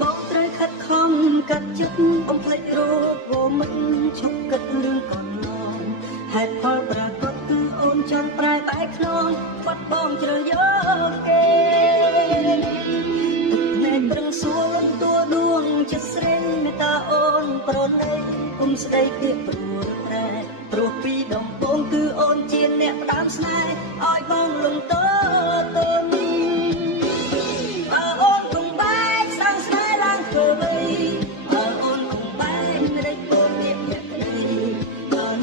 បងត្រូវខិតខំកាត់ចិត្តបំភ្លេចរកវមិនឈប់គិតរឿងកន្លងហេតុផលប្រាកដគឺអូនចង់ប្រែបែកខ្នងបាត់បងជ្រើសយកគេភ្នែកប្រឹងសួរតួដួងចិត្តស្រីមេត្តាអូនប្រណីគុំស្ដីពីព្រួយប្រែព្រោះពីដំបូងគឺអូនជាអ្នកផ្ដើមស្នេហ៍ឲ្យបងលំទោទុនអូនគង់បែកសាំងស្នេហ៍ឡើងធ្វើអ្វីអូនគង់បែកមិនได้បងមានភក្តី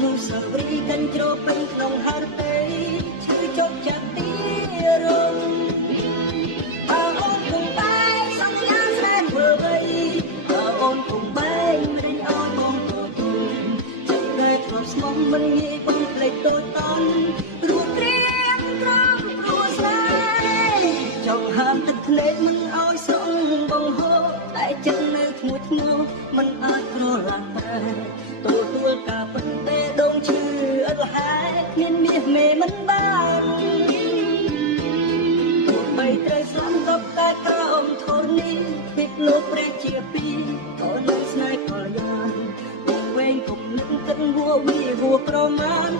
នោះសវរីកិនជ្រោពេញក្នុងហឫទ័យឈឺជោគចិត្តទីរងអូនគង់បែកសន្យាស្នេហ៍ធ្វើអ្វីអូនគង់បែកមិនได้ឲ្យបងទទួលចិត្តដែលធ្លាប់ស្មោះមិនងាយបងភ្លេចតូចតន់រួចត្រៀមត្រង់ព្រោះស្នេហ៍ចង់ហាមទឹកភ្នែកមិនឲ្យស្រង់បងហូរតែចិត្តនៅធ្ងន់ធ្ងរមិនអាចក្រឡាំតែទទួលការពិតទេដងឈឺអត់លហែគ្មានមាសមេមិនបានទោះបីត្រូវស្លាប់ក៏តែក្រោមធននេះពីលោកព្រះជាពីរក៏នៅស្នេហ៍កល្យានវែងគុំនឹកគិតហួរវាហួរប្រមាណ